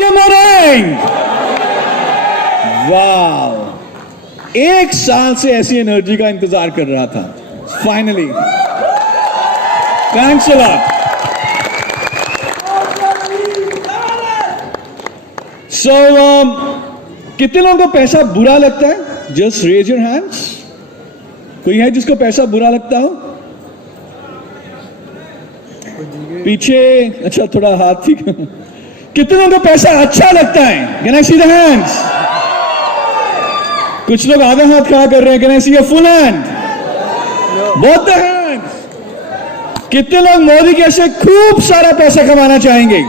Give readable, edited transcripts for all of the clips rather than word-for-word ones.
good morning. वाह, एक साल से ऐसी एनर्जी का इंतजार कर रहा था. Finally, thanks a lot. So कितने लोगों को पैसा बुरा लगता है? Just raise your hands. कोई है जिसको पैसा बुरा लगता हो? पीछे, अच्छा थोड़ा हाथ ठीक. कितने लोगों को पैसा अच्छा लगता है? Can I see the hands? कुछ लोग आधे हाथ खड़ा कर रहे हैं. Can I see a full hand? Both the hands. कितने लोग मोदी के ऐसे खूब सारा पैसा कमाना चाहेंगे?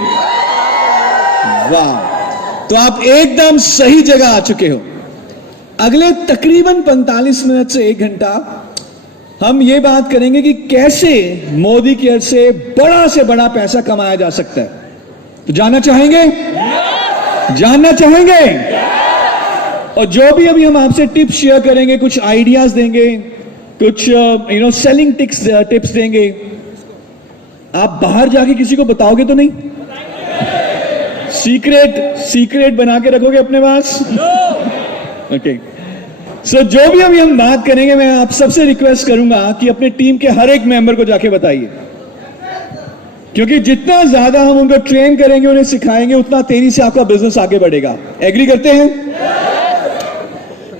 वाह, तो आप एकदम सही जगह आ चुके हो. अगले तकरीबन 45 मिनट से 1 घंटा हम ये बात करेंगे कि कैसे मोदी केयर से बड़ा पैसा कमाया जा सकता है. तो जानना चाहेंगे? जानना चाहेंगे? और जो भी अभी हम आपसे टिप्स शेयर करेंगे, कुछ आइडियाज देंगे, कुछ सेलिंग टिप्स देंगे, आप बाहर जाके किसी को बताओगे तो नहीं? सीक्रेट बना के रखोगे अपने पास? ओके. सो जो भी अभी हम बात करेंगे, मैं आप सबसे रिक्वेस्ट करूंगा कि अपने टीम के हर एक मेंबर को जाके बताइए, क्योंकि जितना ज्यादा हम उनको ट्रेन करेंगे, उन्हें सिखाएंगे, उतना तेजी से आपका बिजनेस आगे बढ़ेगा. एग्री करते हैं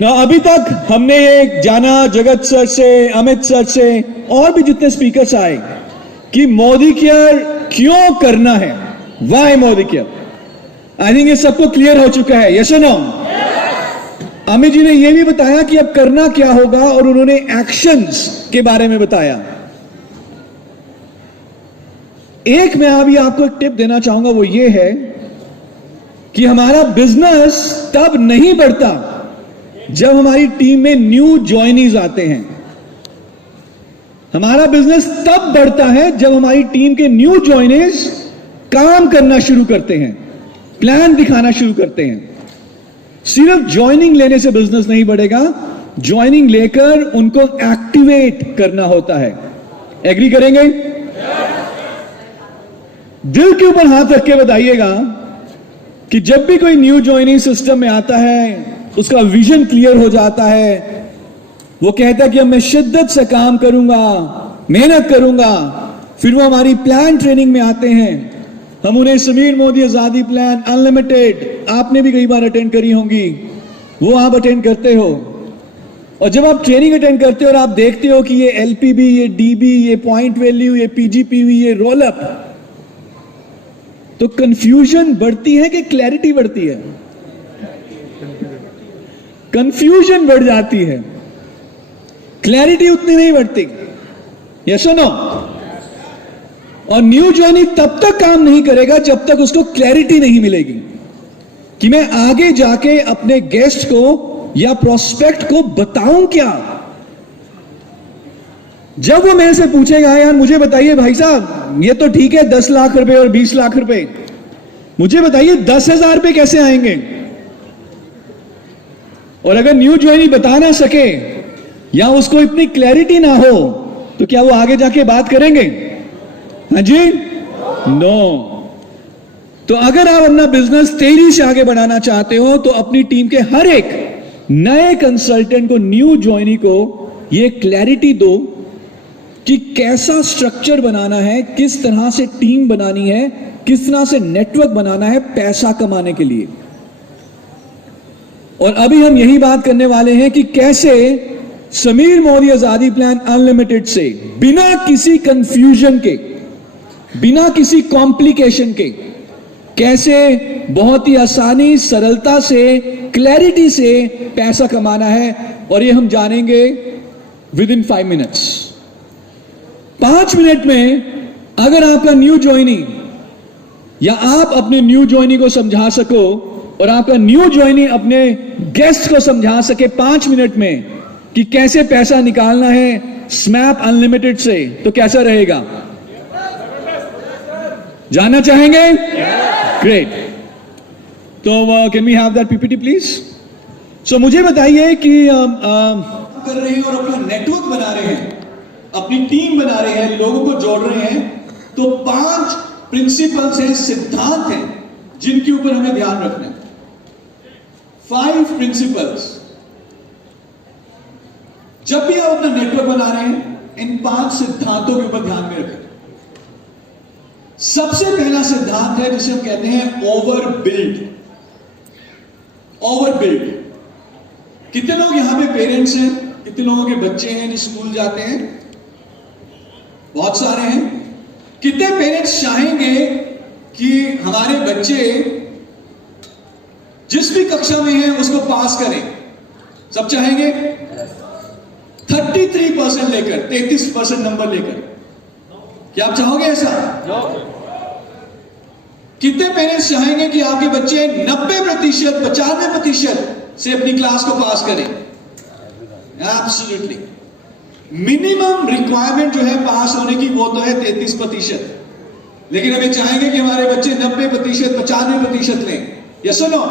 ना? अभी तक हमने ये जाना जगत सर से, अमित सर से, और भी जितने स्पीकर्स आए, कि मोदी केयर क्यों करना है. Why Modi care? I think ये सबको क्लियर हो चुका है. यस और नो? अमित जी ने यह भी बताया कि अब करना क्या होगा, और उन्होंने एक्शंस के बारे में बताया. एक मैं अभी आपको एक टिप देना चाहूंगा, वो ये है कि हमारा बिजनेस तब नहीं बढ़ता जब हमारी टीम में न्यू ज्वाइनीज आते हैं. हमारा बिजनेस तब बढ़ता है जब हमारी टीम के न्यू ज्वाइनीज काम करना शुरू करते हैं, प्लान दिखाना शुरू करते हैं. सिर्फ ज्वाइनिंग लेने से बिजनेस नहीं बढ़ेगा, ज्वाइनिंग लेकर उनको एक्टिवेट करना होता है. एग्री करेंगे? दिल के ऊपर हाथ रख के बताइएगा कि जब भी कोई न्यू ज्वाइनिंग सिस्टम में आता है, उसका विजन क्लियर हो जाता है, वो कहता है कि अब मैं शिद्दत से काम करूंगा, मेहनत करूंगा. फिर वो हमारी प्लान ट्रेनिंग में आते हैं. हम उन्हें समीर मोदी आजादी प्लान अनलिमिटेड, आपने भी कई बार अटेंड करी होंगी, वो आप अटेंड करते हो. और जब आप ट्रेनिंग अटेंड करते हो और आप देखते हो कि ये एलपीबी, ये डीबी, ये पॉइंट वैल्यू, ये पीजीपीवी, ये रोल अप, तो कंफ्यूजन बढ़ती है कि क्लैरिटी बढ़ती है? कंफ्यूजन बढ़ जाती है, क्लैरिटी उतनी नहीं बढ़ती. यस और नो? और न्यू ज्वाइनी तब तक काम नहीं करेगा जब तक उसको क्लैरिटी नहीं मिलेगी कि मैं आगे जाके अपने गेस्ट को या प्रोस्पेक्ट को बताऊं क्या. जब वो मेरे से पूछेगा, यार मुझे बताइए भाई साहब, ये तो ठीक है 10 लाख रुपए और 20 लाख रुपए, मुझे बताइए 10,000 रुपए कैसे आएंगे? और अगर न्यू ज्वाइनी बता ना सके या उसको इतनी क्लैरिटी ना हो, तो क्या वो आगे जाके बात करेंगे? हाँ जी? नो. तो अगर आप अपना बिजनेस तेजी से आगे बढ़ाना चाहते हो, तो अपनी टीम के हर एक नए कंसल्टेंट को, न्यू ज्वाइनी को ये क्लैरिटी दो कि कैसा स्ट्रक्चर बनाना है, किस तरह से टीम बनानी है, किस तरह से नेटवर्क बनाना है पैसा कमाने के लिए. और अभी हम यही बात करने वाले हैं कि कैसे समीर मोदी आजादी प्लान अनलिमिटेड से बिना किसी कंफ्यूजन के, बिना किसी कॉम्प्लिकेशन के, कैसे बहुत ही आसानी, सरलता से, क्लैरिटी से पैसा कमाना है. और ये हम जानेंगे विद इन 5 मिनट्स. 5 मिनट में अगर आपका न्यू ज्वाइनी या आप अपने न्यू ज्वाइनी को समझा सको और आपका न्यू ज्वाइनी अपने गेस्ट को समझा सके 5 मिनट में कि कैसे पैसा निकालना है स्मैप अनलिमिटेड से, तो कैसा रहेगा? जानना चाहेंगे? ग्रेट. तो can we have that PPT please? So मुझे बताइए कि कर रहे हैं और अपना नेटवर्क बना रहे हैं, अपनी टीम बना रहे हैं, लोगों को जोड़ रहे हैं, तो 5 प्रिंसिपल्स हैं, सिद्धांत हैं जिनके ऊपर हमें ध्यान रखना है। 5 प्रिंसिपल्स। जब भी आप अपना नेटवर्क बना रहे हैं, इन 5 सिद्धांतों के ऊपर ध्यान में रखें। सबसे पहला सिद्धांत है जिसे हम कहते हैं ओवर बिल्ड। Over build. कितने लोग यहां पे पेरेंट्स हैं, कितने लोगों के बच्चे हैं जो स्कूल जाते हैं? बहुत सारे हैं। कितने पेरेंट्स चाहेंगे कि हमारे बच्चे जिस भी कक्षा में हैं उसको पास करें? सब चाहेंगे? 33% लेकर, 33% नंबर लेकर। क्या आप चाहोगे ऐसा? कितने पेरेंट्स चाहेंगे कि आपके बच्चे 90%, 95% से अपनी क्लास को पास करें? एब्सोल्युटली। मिनिमम रिक्वायरमेंट जो है पास होने की वो तो है 33%, लेकिन हमें चाहेंगे कि हमारे बच्चे 90%, 95% लें। यस और नो?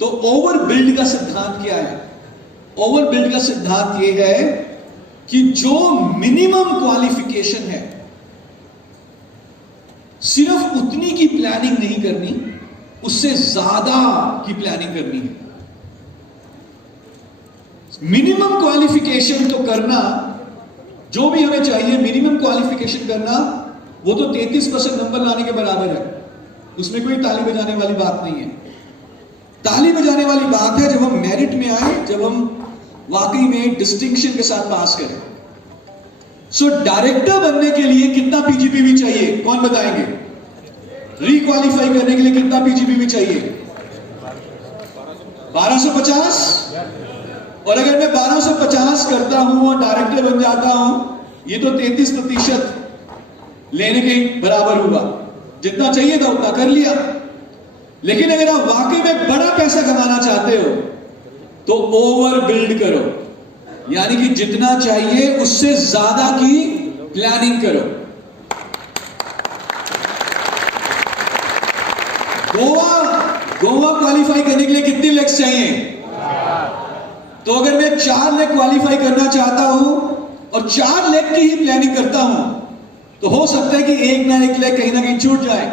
तो ओवर बिल्ड का सिद्धांत क्या है? ओवर बिल्ड का सिद्धांत यह है कि जो मिनिमम क्वालिफिकेशन है सिर्फ उतनी की प्लानिंग नहीं करनी, उससे ज्यादा की प्लानिंग करनी है। मिनिमम क्वालिफिकेशन तो करना, जो भी हमें चाहिए मिनिमम क्वालिफिकेशन करना, वो तो 33% नंबर लाने के बराबर है। उसमें कोई ताली बजाने वाली बात नहीं है। ताली बजाने वाली बात है जब हम मेरिट में आए, जब हम वाकई में डिस्टिंक्शन के साथ पास करें। सो डायरेक्टर बनने के लिए कितना पीजीपीवी चाहिए? कौन बताएंगे? रिक्वालिफाई करने के लिए कितना पीजीपीवी चाहिए? 1250। और अगर मैं 1250 करता हूं और डायरेक्टर बन जाता हूं, ये तो 33% लेने के बराबर हुआ। जितना चाहिए था उतना कर लिया। लेकिन अगर आप वाकई में बड़ा पैसा कमाना चाहते हो तो ओवर बिल्ड करो, यानी कि जितना चाहिए उससे ज्यादा की प्लानिंग करो। गोवा क्वालिफाई करने के लिए कितनी लेक्स चाहिए? तो अगर मैं 4 लेग क्वालिफाई करना चाहता हूं और 4 लेग की ही प्लानिंग करता हूं, तो हो सकता है कि एक ना एक लेग कहीं ना कहीं छूट जाए,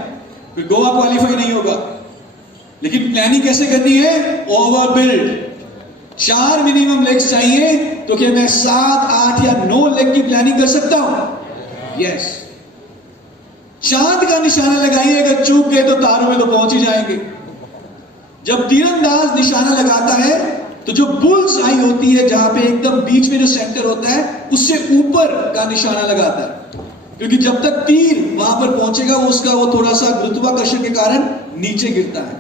फिर गोवा क्वालिफाई नहीं होगा। लेकिन प्लानिंग कैसे करनी है? Over build. 4 मिनिमम लेग्स चाहिए, तो क्या मैं 7, 8 या 9 लेग की प्लानिंग कर सकता हूं? यस। चांद का निशाना लगाइए, अगर चूक गए तो तारों में तो पहुंच ही जाएंगे। जब तीरंदाज निशाना लगाता है तो जो बुल्स आई होती है, जहां पे एकदम बीच में जो सेंटर होता है, उससे ऊपर का निशाना लगाता है, क्योंकि जब तक तीर वहां पर पहुंचेगा उसका वो थोड़ा सा गुरुत्वाकर्षण के कारण नीचे गिरता है।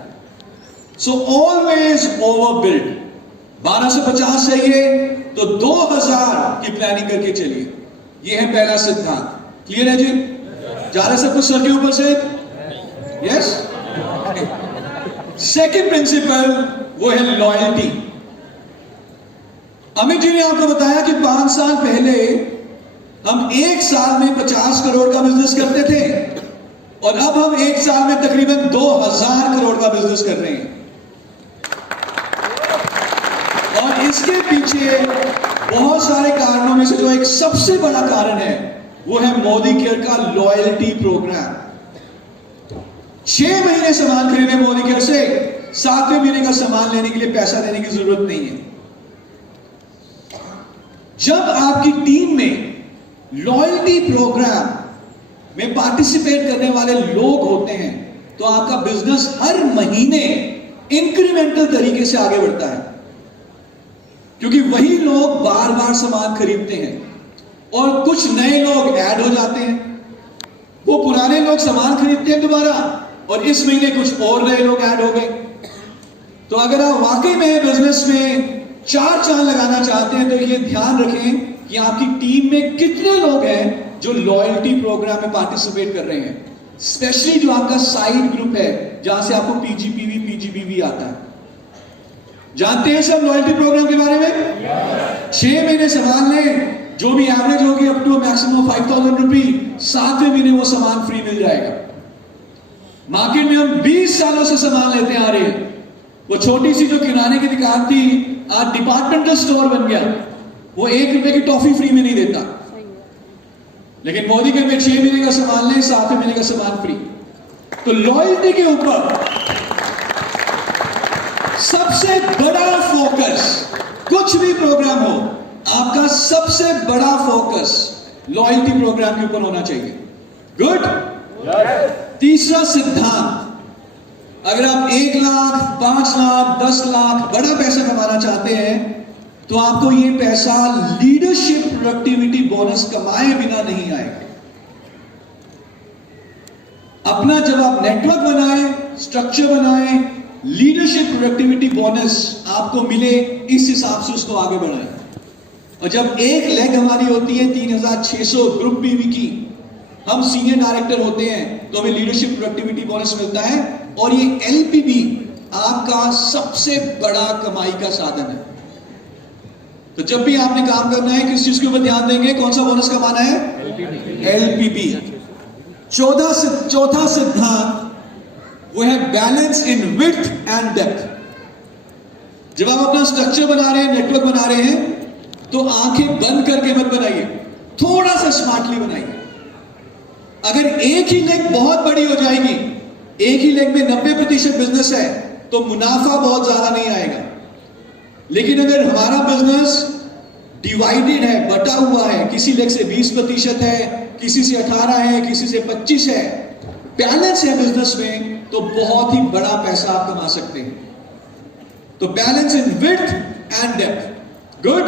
So always over build. 1250 चाहिए तो 2000 की प्लानिंग करके चलिए। यह है पहला सिद्धांत। क्लियर है जी? जा रहे सब कुछ सर के ऊपर से? यस। सेकंड प्रिंसिपल वो है लॉयल्टी। अमित जी ने आपको बताया कि 5 साल पहले हम 1 साल में 50 करोड़ का बिजनेस करते थे, और अब हम 1 साल में तकरीबन 2000 करोड़ का बिजनेस कर रहे हैं। और इसके पीछे बहुत सारे कारणों में से जो एक सबसे बड़ा कारण है वो है मोदी केयर का लॉयल्टी प्रोग्राम। 6 महीने सामान खरीदे मोदी केयर से, 7वें महीने का सामान लेने के लिए पैसा देने की जरूरत नहीं है। जब आपकी टीम में लॉयल्टी प्रोग्राम में पार्टिसिपेट करने वाले लोग होते हैं, तो आपका बिजनेस हर महीने इंक्रीमेंटल तरीके से आगे बढ़ता है, क्योंकि वही लोग बार बार सामान खरीदते हैं और कुछ नए लोग ऐड हो जाते हैं। वो पुराने लोग सामान खरीदते हैं दोबारा, और इस महीने कुछ और नए लोग ऐड हो गए। तो अगर आप वाकई में बिजनेस में 4 चांद लगाना चाहते हैं, तो ये ध्यान रखें कि आपकी टीम में कितने लोग हैं जो लॉयल्टी प्रोग्राम में पार्टिसिपेट कर रहे हैं। स्पेशली जो आपका साइड ग्रुप है, जहां से आपको पीजीपीवी पीजीबीवी आता है। जानते हैं सब लॉयल्टी प्रोग्राम के बारे में? 6 महीने सामान लें, जो भी एवरेज होगी अप टू मैक्सिमम 5000 रुपी, 7वें महीने वो सामान फ्री मिल जाएगा। मार्केट में हम 20 सालों से सामान लेते आ रहे हैं। वो छोटी सी जो किराने की दुकान थी, आज डिपार्टमेंटल स्टोर बन गया। वो 1 रुपए की टॉफी फ्री में नहीं देता, लेकिन मोदी के में 6 महीने का सामान लें, 7वें महीने का सामान फ्री। तो लॉयल्टी के ऊपर सबसे बड़ा फोकस, कुछ भी प्रोग्राम हो, आपका सबसे बड़ा फोकस लॉयल्टी प्रोग्राम के ऊपर होना चाहिए। गुड। तीसरा सिद्धांत, अगर आप 1 लाख, 5 लाख, 10 लाख बड़ा पैसा कमाना चाहते हैं तो आपको ये पैसा लीडरशिप प्रोडक्टिविटी बोनस कमाए बिना नहीं आएगा। अपना जब आप नेटवर्क बनाए, स्ट्रक्चर बनाए, लीडरशिप प्रोडक्टिविटी बोनस आपको मिले, इस हिसाब से उसको आगे बढ़ाएं। और जब एक लेग हमारी होती है 3600 ग्रुप पीवी की, हम सीनियर डायरेक्टर होते हैं तो हमें लीडरशिप प्रोडक्टिविटी बोनस मिलता है। और ये एलपीबी आपका सबसे बड़ा कमाई का साधन है। तो जब भी आपने काम करना है, किस चीज के ऊपर ध्यान देंगे? कौन सा बोनस कमाना है? एलपीबी। चौथा सिद्धांत वो है balance in width and depth. जब आप अपना स्ट्रक्चर बना रहे हैं, नेटवर्क बना रहे हैं, तो आंखें बंद करके मत बनाइए, थोड़ा सा स्मार्टली बनाइए। अगर एक ही लेग बहुत बड़ी हो जाएगी, एक ही लेग में 90% बिजनेस है, तो मुनाफा बहुत ज्यादा नहीं आएगा। लेकिन अगर हमारा बिजनेस डिवाइडेड है, बटा हुआ है, किसी लेग से 20% है, किसी से 18 है, किसी से 25 है, बैलेंस है बिजनेस में, तो बहुत ही बड़ा पैसा आप कमा सकते हैं। तो balance in width and depth. Good.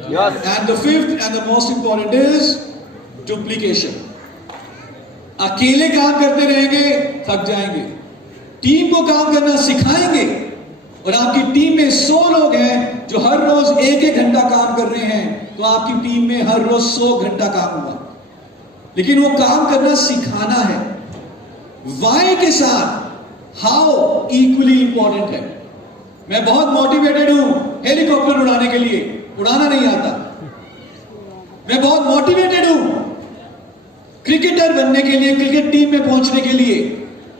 And the fifth and the most important is duplication. अकेले काम करते रहेंगे, थक जाएंगे। टीम को काम करना सिखाएंगे, और आपकी टीम में 100 लोग हैं जो हर रोज 1-1 घंटा काम कर रहे हैं, तो आपकी टीम में हर रोज 100 घंटा काम हुआ। लेकिन वो काम करना सिखाना है। वाई के साथ हाउ इक्वली इंपॉर्टेंट है। मैं बहुत मोटिवेटेड हूं हेलीकॉप्टर उड़ाने के लिए, उड़ाना नहीं आता। मैं बहुत मोटिवेटेड हूं क्रिकेटर बनने के लिए, क्रिकेट टीम में पहुंचने के लिए,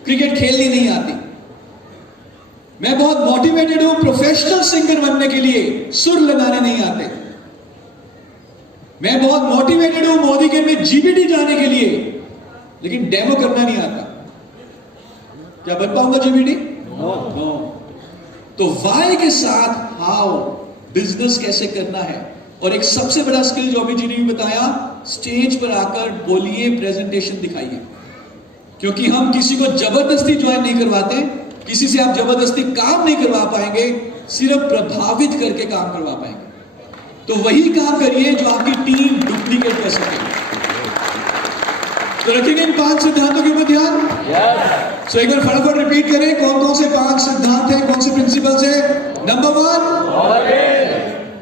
क्रिकेट खेलनी नहीं आती। मैं बहुत मोटिवेटेड हूं प्रोफेशनल सिंगर बनने के लिए, सुर लगाने नहीं आते। मैं बहुत मोटिवेटेड हूं मोदी के में जीबीटी जाने के लिए, लेकिन डेमो करना नहीं आता। क्या बन पाऊंगा जीबीटी? नो। तो वाई के साथ हाउ, बिजनेस कैसे करना है। और एक सबसे बड़ा स्किल जो अभी जी ने भी बताया, स्टेज पर आकर बोलिए, प्रेजेंटेशन दिखाइए। क्योंकि हम किसी को जबरदस्ती ज्वाइन नहीं करवाते, किसी से आप जबरदस्ती काम नहीं करवा पाएंगे, सिर्फ प्रभावित करके काम करवा पाएंगे। तो वही काम करिए जो आपकी टीम डुप्लीकेट कर सके। तो रखेंगे इन 5 सिद्धांतों के ऊपर ध्यान। सो एक बार फटाफट रिपीट करें, कौन कौन से 5 सिद्धांत हैं, कौन से प्रिंसिपल्स हैं। नंबर 1,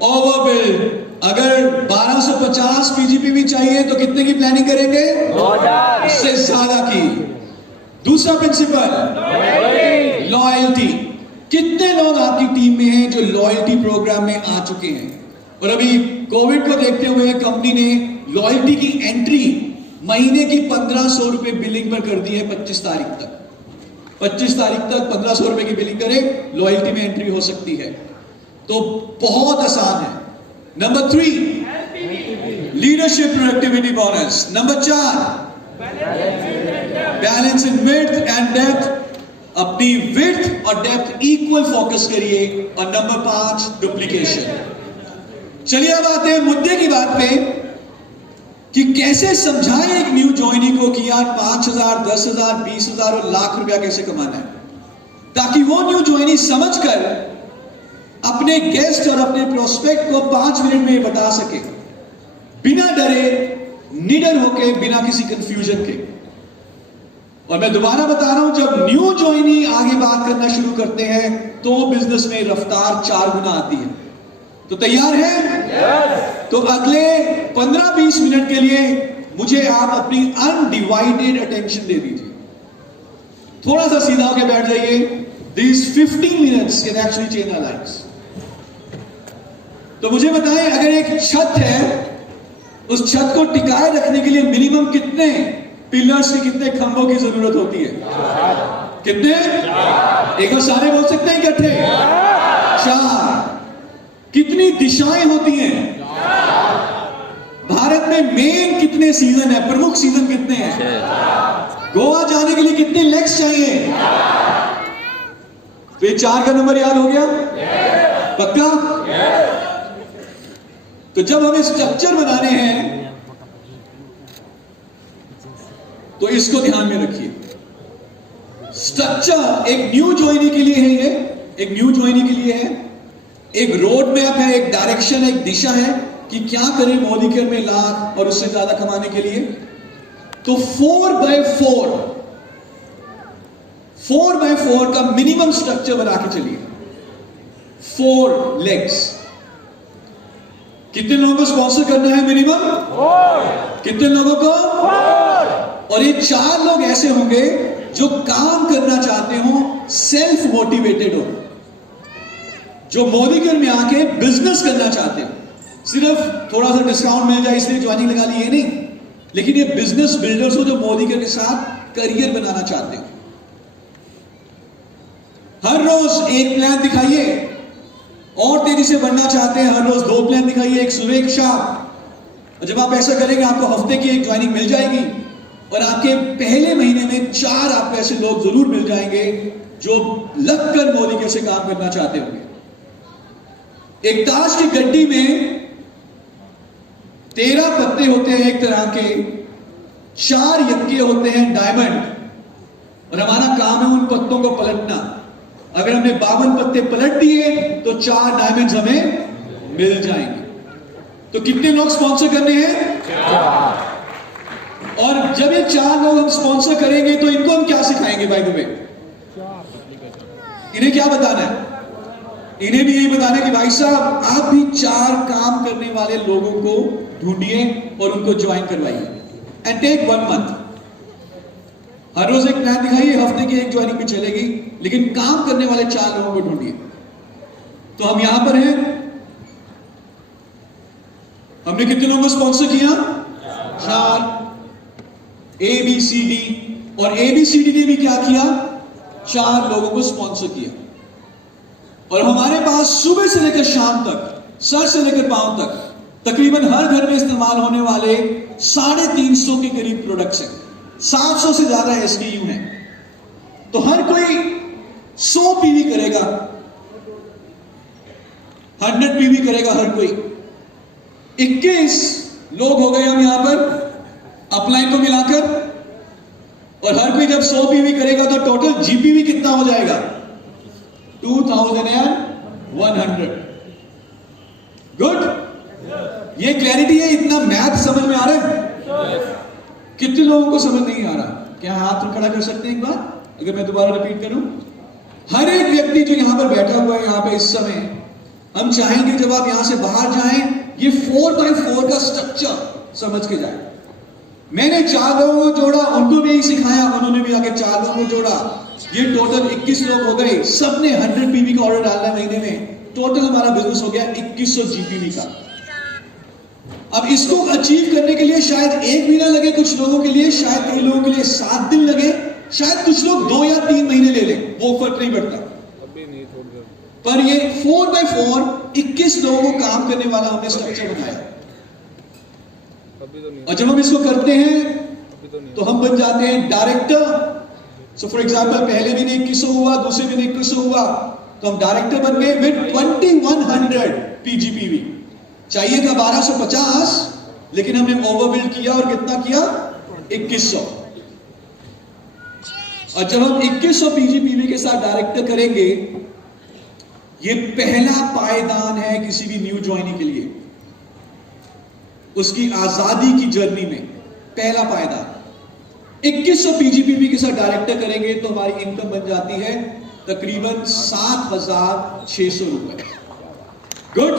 ओवरबिल्ड। अगर 1250 पीजीपीवी चाहिए तो कितने की प्लानिंग करेंगे? इससे ज्यादा की। दूसरा प्रिंसिपल, लॉयल्टी। कितने लोग आपकी टीम में हैं जो लॉयल्टी प्रोग्राम में आ चुके हैं? और अभी कोविड को देखते हुए कंपनी ने लॉयल्टी की एंट्री महीने की 1500 रुपए बिलिंग पर कर दी है 25 तारीख तक। 25 तारीख तक 1500 रुपए की बिलिंग करें, लॉयल्टी में एंट्री हो सकती है। तो बहुत आसान है। Number 3, leadership productivity bonus. Number 4, balance in width and depth. अपनी विड्थ और डेप्थ इक्वल फोकस करिए। और नंबर 5, डुप्लीकेशन। चलिए अब आते हैं मुद्दे की बात पे कि कैसे समझाएं एक न्यू ज्वाइनी को कि यार 5000, 10,000, 20,000 और लाख रुपया कैसे कमाना है, ताकि वो न्यू ज्वाइनी समझकर अपने गेस्ट और अपने प्रोस्पेक्ट को 5 मिनट में बता सके, बिना डरे, निडर होके, बिना किसी कंफ्यूजन के। और मैं दोबारा बता रहा हूं, जब न्यू ज्वाइनी आगे बात करना शुरू करते हैं तो बिजनेस में रफ्तार 4 गुना आती है। तो तैयार हैं? तो अगले 15-20 मिनट के लिए मुझे आप अपनी अनडिवाइडेड अटेंशन दे दीजिए। थोड़ा सा सीधा होकर बैठ जाइए। These 15 minutes can actually change our lives. तो मुझे बताएं, अगर एक छत है, उस छत को टिकाए रखने के लिए मिनिमम कितने पिलर्स की, कितने खंभों की जरूरत होती है? कितने? एक बार सारे बोल सकते हैं इकट्ठे? 4। कितनी दिशाएं होती हैं? भारत में मेन कितने सीजन है, प्रमुख सीजन कितने हैं? गोवा जाने के लिए कितने लेग्स चाहिए? तो ये 4 का नंबर याद हो गया? पक्का? तो जब हमें स्ट्रक्चर बनाने हैं तो इसको ध्यान में रखिए। स्ट्रक्चर एक न्यू ज्वाइनी के लिए है, ये एक न्यू ज्वाइनी के लिए है, एक रोड मैप है, एक डायरेक्शन, एक दिशा है कि क्या करें मॉलिक्यूल में लाख और उससे ज्यादा कमाने के लिए। तो 4x4 का मिनिमम स्ट्रक्चर बना के चलिए। 4 लेग्स। कितने लोगों को स्पॉन्सर करना है मिनिमम? 4। कितने लोगों को? 4। और ये 4 लोग ऐसे होंगे जो काम करना चाहते हो, सेल्फ मोटिवेटेड हो, जो मॉलिक्यूल में आके बिजनेस करना चाहते हो। सिर्फ थोड़ा सा डिस्काउंट मिल जाए इसलिए ज्वाइनिंग लगा ली, ये नहीं, लेकिन ये बिजनेस बिल्डर्स हो जो मॉलिक्यूल के साथ करियर बनाना चाहते हो। हर रोज एक प्लान दिखाइए, और तेजी से बढ़ना चाहते हैं हर रोज 2 प्लान दिखाइए, एक सुबह एक शाम। और जब आप ऐसा करेंगे आपको हफ्ते की एक ज्वाइनिंग मिल जाएगी और आपके पहले महीने में 4 आपको ऐसे लोग जरूर मिल जाएंगे जो लगकर मॉलिक्यूल से काम करना चाहते होंगे। एक ताश की गड्डी में 13 पत्ते होते हैं एक तरह के, 4 यक्के होते हैं डायमंड, और हमारा काम है उन पत्तों को पलटना। अगर हमने 52 पत्ते पलट दिए तो 4 डायमंड्स हमें मिल जाएंगे। तो कितने लोग स्पॉन्सर करने हैं? 4। और जब ये 4 लोग हम स्पॉन्सर करेंगे तो इनको हम क्या सिखाएंगे? बाय द वे, इन्हें क्या बताना है? इन्हें भी यही बताना है कि भाई साहब आप भी 4 काम करने वाले लोगों को ढूंढिए और उनको ज्वाइन करवाइए, एंड टेक 1 मंथ। हर रोज एक प्लान दिखाइए, हफ्ते की एक ज्वाइनिंग भी चलेगी, लेकिन काम करने वाले 4 लोगों को ढूंढिए। तो हम यहां पर हैं, हमने कितने लोगों को स्पॉन्सर किया? 4। ABCD, और ABCD ने भी क्या किया? 4 लोगों को स्पॉन्सर किया। और हमारे पास सुबह से लेकर शाम तक, सर से लेकर पांव तक, तकरीबन हर घर में इस्तेमाल होने वाले 350 के करीब प्रोडक्ट्स हैं। 700 से ज्यादा SKU हैं। तो हर कोई 100 PV करेगा, 100 PV करेगा हर कोई। 21 लोग हो गए हम यहां पर अपलाइन को मिलाकर, और हर कोई जब 100 PV करेगा तो टोटल GPV कितना हो जाएगा? 2100। गुड। ये क्लैरिटी है? इतना मैथ समझ में आ रहा है? कितने लोगों को समझ नहीं आ रहा? क्या हाथ खड़ा कर सकते हैं एक बार, अगर मैं दोबारा रिपीट करूं? हर एक व्यक्ति जो यहां पर बैठा हुआ है यहां पे इस समय, हम चाहेंगे जब आप यहां से बाहर जाएं ये 4x4 का स्ट्रक्चर समझ के जाए। मैंने 4 लोगों को जोड़ा, उनको भी यही सिखाया, उन्होंने भी आगे 4 लोगों को जोड़ा, ये टोटल 21 लोग हो गए। सबने 100 PV का ऑर्डर डालना है महीने में, टोटल हमारा बिजनेस हो गया 2100 GPV का। अब इसको अचीव करने के लिए शायद 1 महीना लगे कुछ लोगों के लिए, शायद कई लोगों के लिए 7 दिन लगे, शायद कुछ लोग 2 या 3 महीने ले लें, वो फर्क नहीं पड़ता। पर ये 4x4 21 लोगों को काम करने वाला हमने स्ट्रक्चर बनाया। और जब हम इसको करते हैं तो हम बन जाते हैं डायरेक्टर। सो फॉर एग्जांपल पहले दिन 2100 हुआ, दूसरे दिन 2100 हुआ, तो हम डायरेक्टर बन गए विद 2100 PGPV। चाहिए था 1250, लेकिन हमने ओवरबिल्ड किया और कितना किया? 2100। और जब हम 2100 PGPV के साथ डायरेक्टर करेंगे, ये पहला पायदान है किसी भी न्यू ज्वाइनी के लिए, उसकी आजादी की जर्नी में पहला पायदान। 2100 PGPV के साथ डायरेक्टर करेंगे तो हमारी इनकम बन जाती है तकरीबन 7600 रुपए। गुड।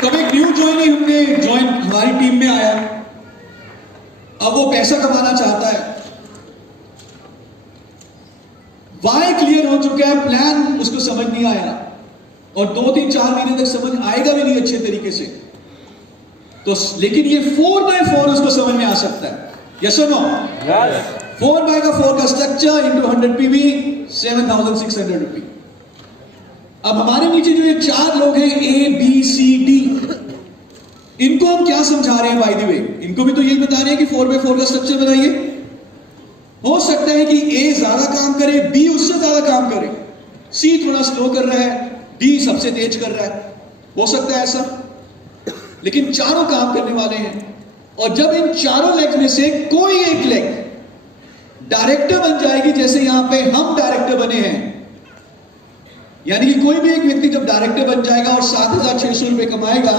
तब एक न्यू ज्वाइनी हमने हमारी टीम में आया, अब वो पैसा कमाना चाहता है, वाई क्लियर हो चुका है, प्लान उसको समझ नहीं आया, और 2-3-4 महीने तक समझ आएगा भी नहीं अच्छे तरीके से, तो लेकिन ये 4x4 उसको समझ में आ सकता है। यस और नो? 4x4 का स्ट्रक्चर इंटू 100 PV 7600 रुपये। अब हमारे नीचे जो ये 4 लोग हैं A B C D, इनको हम क्या समझा रहे हैं बाय द वे? इनको भी तो यही बता रहे हैं कि 4x4 का स्ट्रक्चर बनाइए। हो सकता है कि ए ज्यादा काम करे, बी उससे ज्यादा काम करे, सी थोड़ा स्लो कर रहा है, डी सबसे तेज कर रहा है, हो सकता है ऐसा, लेकिन चारों काम करने वाले हैं। और जब इन चारों लेग में से कोई एक लेग डायरेक्टर बन जाएगी, जैसे यहां पे हम डायरेक्टर बने हैं, यानी कि कोई भी एक व्यक्ति जब डायरेक्टर बन जाएगा और 7,600 रुपए कमाएगा,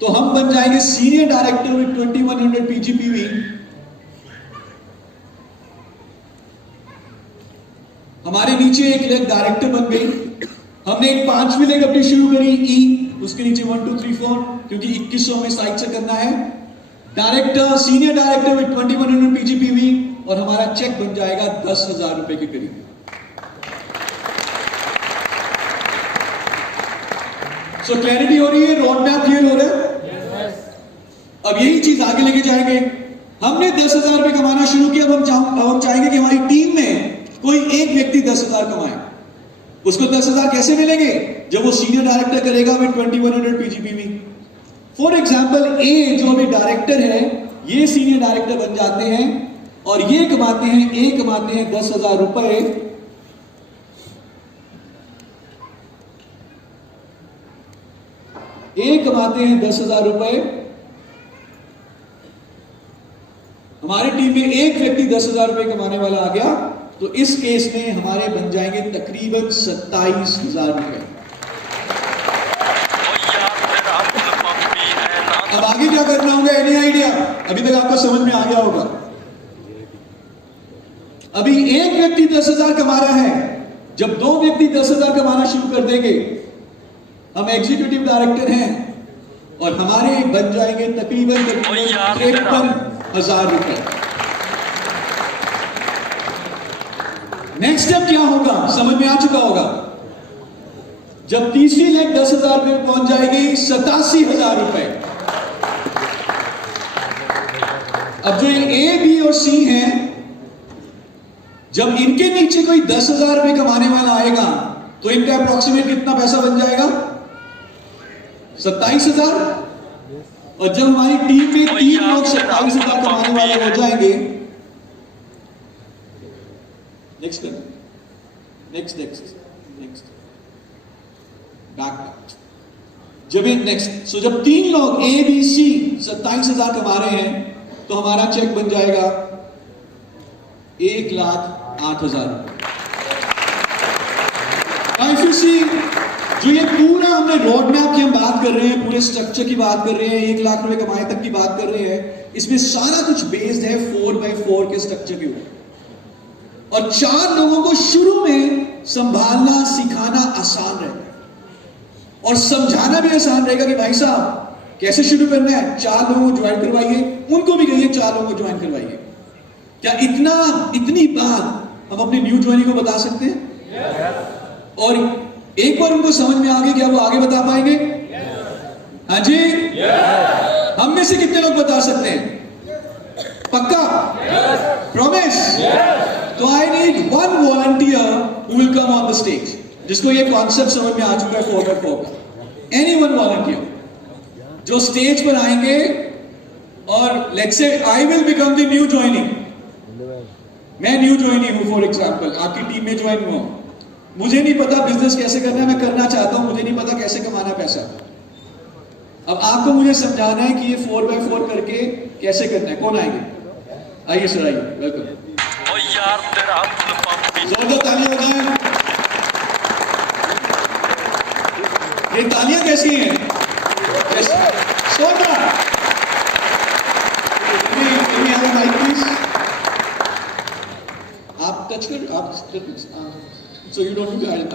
तो हम बन जाएंगे सीनियर डायरेक्टर विद 2100 PGPV। हमारे नीचे एक लेग डायरेक्टर बन गई। हमने एक 5वीं लेग अपनी शुरू करी ई, उसके नीचे 1 2 3 4, क्योंकि 2100 में साइड से करना है। Director, senior director with 2100 PGPV, और हमारा चेक बन जाएगा 10,000 रुपए के करीब। सो क्लैरिटी हो रही है, रोड मैप क्लियर हो रहा है। अब यही चीज आगे लेके जाएंगे। हमने 10,000 रुपए कमाना शुरू किया, अब हम चाहेंगे कि हमारी टीम में कोई एक व्यक्ति 10,000 कमाए। उसको 10,000 कैसे मिलेंगे? जब वो सीनियर डायरेक्टर करेगा विद 2100 PGPV। फॉर एग्जाम्पल ए जो अभी डायरेक्टर है, ये सीनियर डायरेक्टर बन जाते हैं और ये कमाते हैं 10,000 रुपए। ए कमाते हैं 10,000 रुपए। हमारी टीम में एक व्यक्ति 10,000 रुपए कमाने वाला आ गया, तो इस केस में हमारे बन जाएंगे तकरीबन 27,000 रुपए। अब आगे क्या करना होगा? Any idea? अभी तक आपको समझ में आ गया होगा। अभी एक व्यक्ति 10,000 कमा रहा है, जब दो व्यक्ति 10,000 कमाना शुरू कर देंगे, हम एग्जीक्यूटिव डायरेक्टर हैं और हमारे बन जाएंगे तकरीबन 53,000 रुपए। नेक्स्ट स्टेप क्या होगा? समझ में आ चुका होगा। जब तीसरी लेग 10,000 रुपए पहुंच जाएगी 87,000 रुपए। अब जो ये ए, बी और सी हैं, जब इनके नीचे कोई 10,000 रुपए कमाने वाला आएगा, तो इनका अप्रोक्सीमेट कितना पैसा बन जाएगा? 27,000। और जब हमारी टीम में 3 लोग 27,000 कमाने वाले हो जाएंगे, नेक्स्ट बैक। जब नेक्स्ट, सो जब 3 लोग ए, बी, सी 27,000 कमा रहे हैं, तो हमारा चेक बन जाएगा 1,08,000। If you see, जो ये पूरा हमने रोड मैप की हम बात कर रहे हैं, पूरे स्ट्रक्चर की बात कर रहे हैं, 1 लाख रुपए कमाए तक की बात कर रहे हैं, इसमें सारा कुछ बेस्ड है 4x4 के स्ट्रक्चर के ऊपर। और 4 लोगों को शुरू में संभालना सिखाना आसान रहेगा और समझाना भी आसान रहेगा कि भाई साहब कैसे शुरू करना है। 4 लोगों को ज्वाइन करवाइए, उनको भी कहिए 4 लोगों को ज्वाइन करवाइए। क्या इतनी बात हम अपने न्यू ज्वाइनिंग को बता सकते हैं? और एक बार उनको समझ में आ गया, क्या वो आगे बता पाएंगे? हाँ जी, हम में से कितने लोग बता सकते हैं? पक्का? प्रॉमिस? तो I need 1 volunteer who will come on the stage, जिसको ये कॉन्सेप्ट समझ में आ चुका है 4x4 का। एनी 1 वॉलंटियर जो स्टेज पर आएंगे और let's say I will become the new joining. मैं न्यू ज्वाइनिंग हूं, फॉर एग्जाम्पल आपकी टीम में ज्वाइन हुआ। मुझे नहीं पता बिजनेस कैसे करना है, मैं करना चाहता हूं, मुझे नहीं पता कैसे कमाना पैसा। अब आपको मुझे समझाना है कि ये 4x4 करके कैसे करना है। कौन आएंगे? आइए सर, आइए, वेलकम। जोरदार तालियां हो जाए। ये तालियां कैसी हैं? आप टच कर, आप so you don't do that.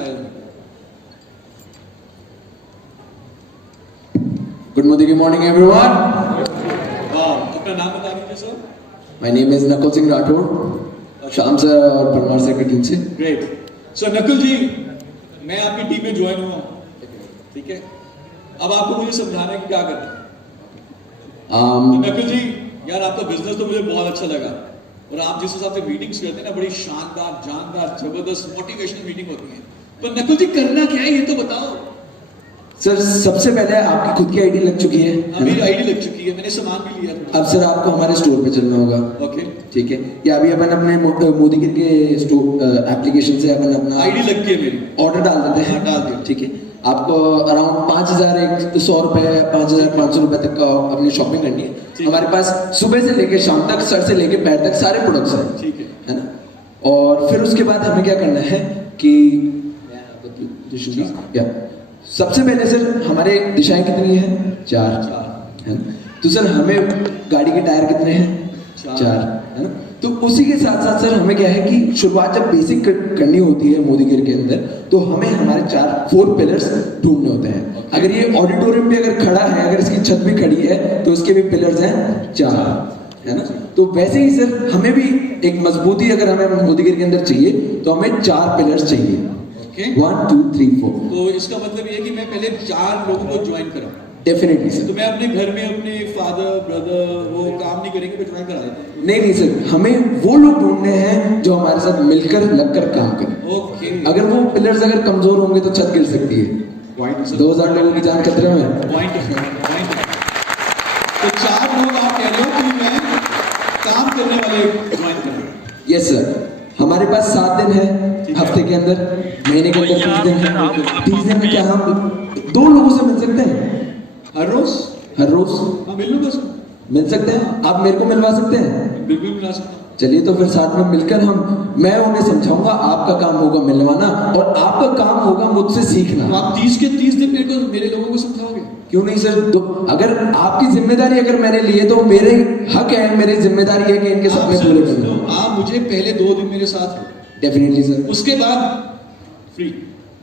Good morning everyone. अपना नाम बता दीजिए sir. My name is Nakul Singh Rathore, शाम सर और परमार सर की टीम से। ग्रेट। सो नकुल जी, मैं आपकी टीम में ज्वाइन हुआ, ठीक है? अब आपको मुझे समझाना है कि क्या करना है। नकुल जी, यार आपका बिजनेस तो मुझे बहुत अच्छा लगा, और आप जिस हिसाब से मीटिंग्स करते हैं ना, बड़ी शानदार, जानदार, जबरदस्त मोटिवेशनल मीटिंग होती है। तो नकुल जी करना क्या है ये तो बताओ। सर सबसे पहले आपकी खुद की आईडी लग चुकी है मेरी आईडी लग चुकी है, मैंने सामान भी लिया था। अब सर आपको हमारे स्टोर पे चलना होगा। ओके, ठीक है, या अभी अपन अपने मोदीगिर के स्टोर एप्लीकेशन से अपन अपना आईडी लग गई है मेरी। ऑर्डर डाल देते हैं। हाँ, डाल दिया। ठीक है, आपको अराउंड 5,100 रुपए 5,500 रुपए तक का अपनी शॉपिंग करनी है। हमारे पास सुबह से लेकर शाम तक, सर से लेकर पैर तक सारे प्रोडक्ट्स हैं। ठीक है ना। और फिर उसके बाद हमें क्या करना है कि या सबसे पहले सर हमारे दिशाएं कितनी है? 4 है ना। तो सर हमें गाड़ी के टायर कितने हैं? 4 है ना। तो उसी के साथ साथ सर हमें क्या है कि शुरुआत जब बेसिक करनी होती है मोदीगिर के अंदर, तो हमें हमारे 4 पिलर्स ढूंढने होते हैं। अगर ये ऑडिटोरियम भी अगर खड़ा है, अगर इसकी छत भी खड़ी है, तो इसके भी पिलर्स हैं 4 है ना। तो वैसे ही सर हमें भी एक मजबूती अगर हमें मोदीगिर के अंदर चाहिए, तो हमें 4 पिलर्स चाहिए। 1 2 3 4। तो इसका मतलब ये है कि मैं पहले 4 लोगों को ज्वाइन करा। Definitely sir. तो मैं अपने घर में अपने फादर ब्रदर वो काम नहीं करेंगे, मैं ज्वाइन करा देता हूँ। नहीं सर, हमें वो लोग ढूंढने हैं जो हमारे साथ मिलकर लगकर काम करें। ओके, अगर वो पिलर्स अगर कमजोर होंगे तो छत गिर सकती है। 2000 लोगों की जान खतरे में है। पॉइंट। तो 4 लोग आप कह रहे हो कि मैं काम करने वाले ज्वाइन करूँ? यस सर, हमारे पास 7 दिन है हफ्ते के अंदर, महीने के अंदर 30 दिन है। 30 दिन में क्या हम 2 लोगों से मिल सकते हैं? हर रोज हाँ, मिल लूंगा सर। मिल सकते हैं। आप मेरे को मिलवा सकते हैं? बिल्कुल मिला सकता हूँ। चलिए तो फिर साथ में मिलकर मैं उन्हें समझाऊंगा, आपका काम होगा मिलवाना और आपका काम होगा मुझसे सीखना। तो आप 30 के 30 दिन मेरे लोगों को समझाओगे? क्यों नहीं सर, अगर आपकी जिम्मेदारी अगर मैंने ली है तो मेरे हक है, मेरी जिम्मेदारी है कि इनके सपने पूरे करूं। आप मुझे पहले 2 दिन मेरे साथ हो, डेफिनेटली सर। उसके बाद फ्री,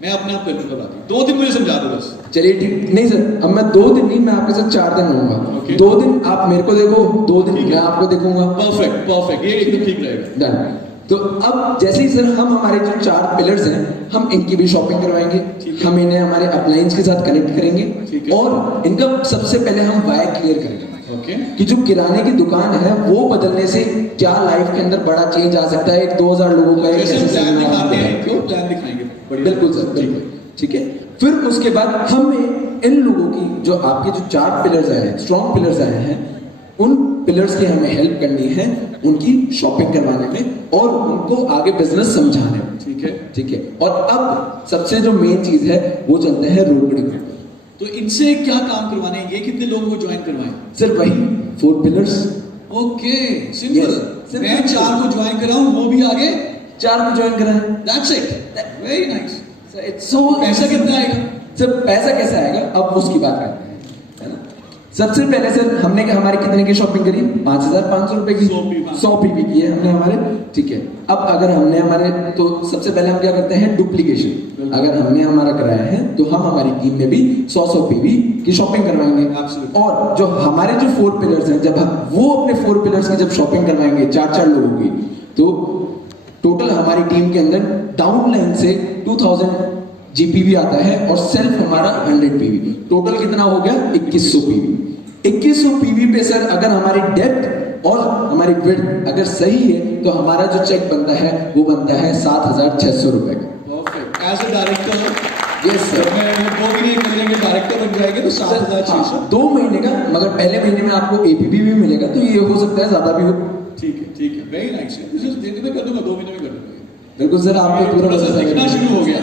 मैं अपने आप कर लूंगा बाकी। 2 दिन मुझे समझा दो बस। चलिए ठीक। नहीं सर, अब मैं 2 दिन नहीं, मैं आपके साथ 4 दिन रहूंगा। Okay. 2 दिन आप मेरे को देखो, 2 दिन मैं आपको देखूंगा। परफेक्ट, ये एकदम ठीक रहेगा। डन। तो अब जैसे ही सर हम हमारे जो 4 पिलर्स हैं, हम इनकी भी शॉपिंग करवाएंगे। हम इन्हें हमारे अपलायंस के साथ कनेक्ट करेंगे और इनका सबसे पहले हम वायर क्लियर करेंगे। ओके, कि जो किराने की दुकान है वो बदलने से क्या लाइफ के अंदर बड़ा चेंज आ सकता है। एक 2000 लोगों का एक जैसे ऐसे प्लान सेमिनार दिखाते होता है। हैं, क्यों प्लान दिखाएंगे? बिल्कुल सर, बिल्कुल ठीक है। फिर उसके बाद हमें इन लोगों की जो आपके जो 4 पिलर्स आए हैं, स्ट्रॉन्ग पिलर्स आए हैं, उन पिलर्स की हमें हेल्प करनी है उनकी शॉपिंग करवाने में और उनको आगे बिजनेस समझाने में। ठीक है। और अब सबसे जो मेन चीज है वो चलते हैं रोकड़े को। तो इनसे क्या काम करवाने हैं? ये कितने लोगों को ज्वाइन करवाएं? सर वही 4 पिलर्स। Okay, simple. मैं 4 को ज्वाइन कराऊं, वो भी आगे 4 को ज्वाइन कराएं। That's it, very nice. So पैसा कितना आएगा? सर पैसा कैसे आएगा, अब उसकी बात करते हैं, है ना। सबसे पहले सर हमने हमारे कितने की शॉपिंग करी? 5,500 रुपए की। 100 पीवी की है हमने हमारे। ठीक है। अब अगर हमने हमारे, तो सबसे पहले हम क्या करते हैं? डुप्लीकेशन। अगर हमने हमारा कराया है तो हम हमारी टीम में भी 100 पीवी की शॉपिंग करवाएंगे। और जो हमारे जो 4 पिलर्स हैं, जब वो अपने 4 पिलर्स की जब शॉपिंग करवाएंगे 4 लोगों की, तो टोटल हमारी टीम के अंदर डाउन लाइन से 2000 जीपीवी आता है और सेल्फ हमारा 100 पीवी। टोटल कितना हो गया? 2100 पीवी। 2100 पीवी पे सर अगर हमारी डेप्थ और हमारी विड्थ अगर सही है तो हमारा जो चेक बनता है वो बनता है 7,600 रुपए का। As a director, yes sir. मैं 2 महीने कर लेंगे, डायरेक्टर बन जाएंगे तो 7,600। 2 महीने का, मगर पहले महीने में आपको एपीपी भी मिलेगा, तो ये हो सकता है ज्यादा भी हो। ठीक है, वेरी नाइस। दिन में कर दूंगा, 2 महीने में कर दूंगा। बिल्कुल सर, आपको थोड़ा सा दिखना शुरू हो गया।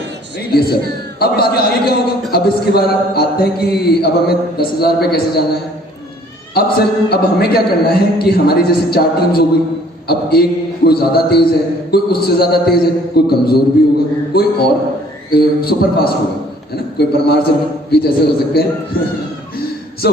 Yes sir. अब इसके आगे क्या होगा? अब इसके बाद आते हैं कि अब हमें 10,000 पे कैसे जाना है। अब सर अब हमें क्या करना है कि हमारी जैसे 4 टीम्स हो गई। अब एक कोई ज्यादा तेज है, कोई उससे ज्यादा तेज है, कोई कमजोर भी होगा, कोई और सुपर फास्ट होगा, है ना। कोई परमार से भी जैसे हो सकते हैं। सो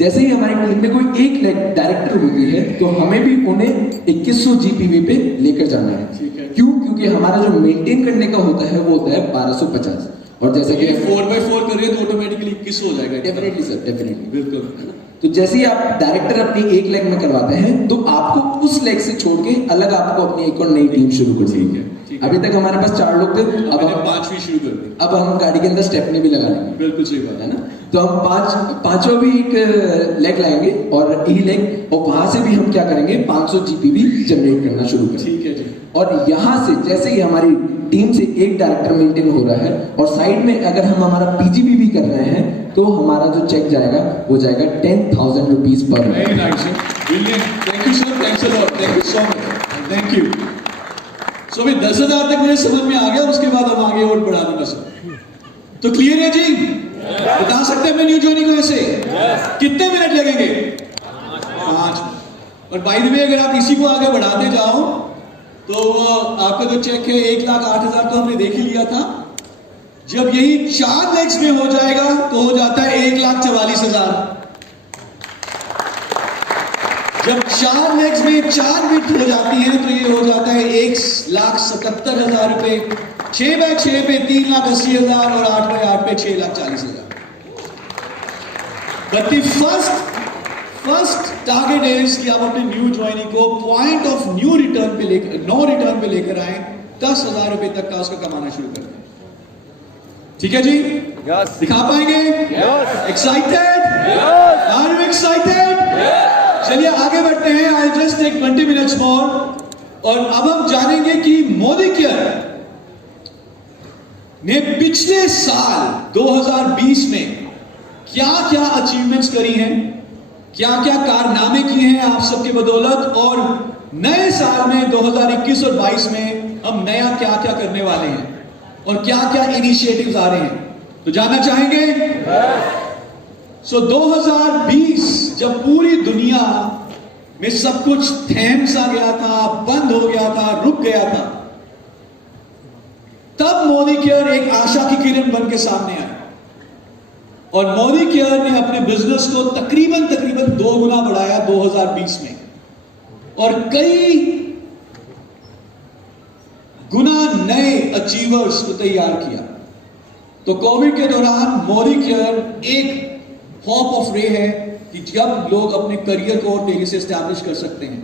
जैसे ही हमारी टीम में कोई एक डायरेक्टर होती है तो हमें भी उन्हें 2100 जीपीवी पे लेकर जाना है। क्यों? क्योंकि हमारा जो मेंटेन करने का होता है वो होता है 1250। और जैसे कि 4x4 कर रहे हो तो ऑटोमेटिकली 2100 हो जाएगा। डेफिनेटली सर, डेफिनेटली, बिल्कुल। तो जैसे ही आप डायरेक्टर अपनी एक लेग में करवाते हैं तो आपको उस लेग से छोड़ के अलग आपको अपनी एक और नई टीम शुरू करनी है। अभी तक हमारे पास 4 लोग थे, अब हम 5वीं शुरू कर दी। अब हम गाड़ी के अंदर स्टेपनी भी लगा लेंगे। बिल्कुल सही बात है ना। तो हम पांचों भी एक लेग लाएंगे और ई लेग, और वहां से भी हम क्या करेंगे? 500 जीपीवी जनरेट करना शुरू करेंगे। ठीक है जी। और यहाँ से जैसे ही हमारी टीम से एक डायरेक्टर मेंटेन हो रहा है और साइड में अगर हम हमारा पीजीबी भी कर रहे हैं तो हमारा जो चेक जाएगा वो जाएगा 10,000 rupees per month. Very nice, sir. Brilliant. Thank you, sir. Thanks a lot. Thank you so much. Thank you. So अभी 10,000 तक मुझे समझ में आ गया, उसके बाद हम आगे और बढ़ा दूंगा सर। तो क्लियर है जी? बता सकते हैं अपने न्यू ज्वाइनिंग को ऐसे? कितने मिनट लगेंगे? 5। और बाय द वे अगर आप इसी को आगे बढ़ाते जाओ तो आपका जो चेक है 1,08,000 तो हमने देख ही लिया था। जब यही 4 लेग्स में हो जाएगा तो हो जाता है 1,44,000। जब 4 लेग्स में 4 बिट हो जाती है तो ये हो जाता है 1,77,000 रुपए। 6 बाय 6 पे 3,80,000 और 8 बाय 8 पे 6,40,000। बट द फर्स्ट टारगेट है कि आप अपने न्यू ज्वाइनिंग को पॉइंट ऑफ न्यू रिटर्न पे लेकर नो रिटर्न पे लेकर आए, 10,000 रुपए तक का उसका कमाना शुरू कर दें। ठीक है जी? Yes. दिखा पाएंगे? एक्साइटेड? Are you excited? चलिए आगे बढ़ते हैं। I just take 20 minutes more और अब हम जानेंगे कि मोदी केयर ने पिछले साल 2020 में क्या क्या अचीवमेंट्स करी हैं, क्या क्या कारनामे किए हैं आप सबके बदौलत, और नए साल में 2021 और 22 में हम नया क्या क्या करने वाले हैं और क्या क्या इनिशिएटिव्स आ रहे हैं, तो जानना चाहेंगे? सो 2020 जब पूरी दुनिया में सब कुछ थैम सा गया था, बंद हो गया था, रुक गया था, तब मोदी केयर एक आशा की किरण बन के सामने आई और मोदी केयर ने अपने बिजनेस को तकरीबन 2 गुना बढ़ाया 2020 में और कई गुना नए अचीवर्स को तैयार किया। तो कोविड के दौरान मोदी केयर एक होप ऑफ रे है कि जब लोग अपने करियर को और तेजी से एस्टैब्लिश कर सकते हैं।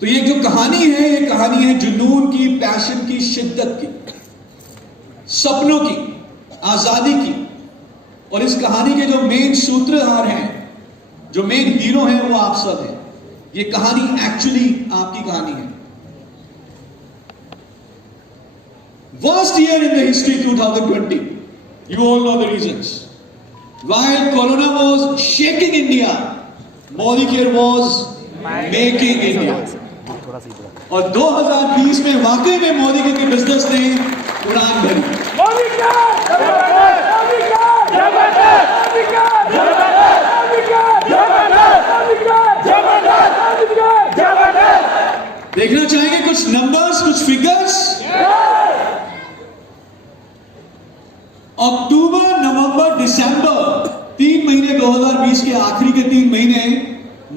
तो ये जो कहानी है, ये कहानी है जुनून की, पैशन की, शिद्दत की, सपनों की, आजादी की। और इस कहानी के जो मेन सूत्रधार हैं, जो मेन हीरो हैं, वो आप सब हैं। ये कहानी एक्चुअली आपकी कहानी है। Worst year in the history 2020. You all know the reasons. While Corona was shaking India, Modi Care was making India. और 2020 में वाकई में मोदी के बिजनेस ने उड़ान भरी। मोदी का देखना चाहेंगे कुछ नंबर्स, कुछ फिगर्स? अक्टूबर, नवंबर, दिसंबर 3 महीने 2020 के आखिरी के 3 महीने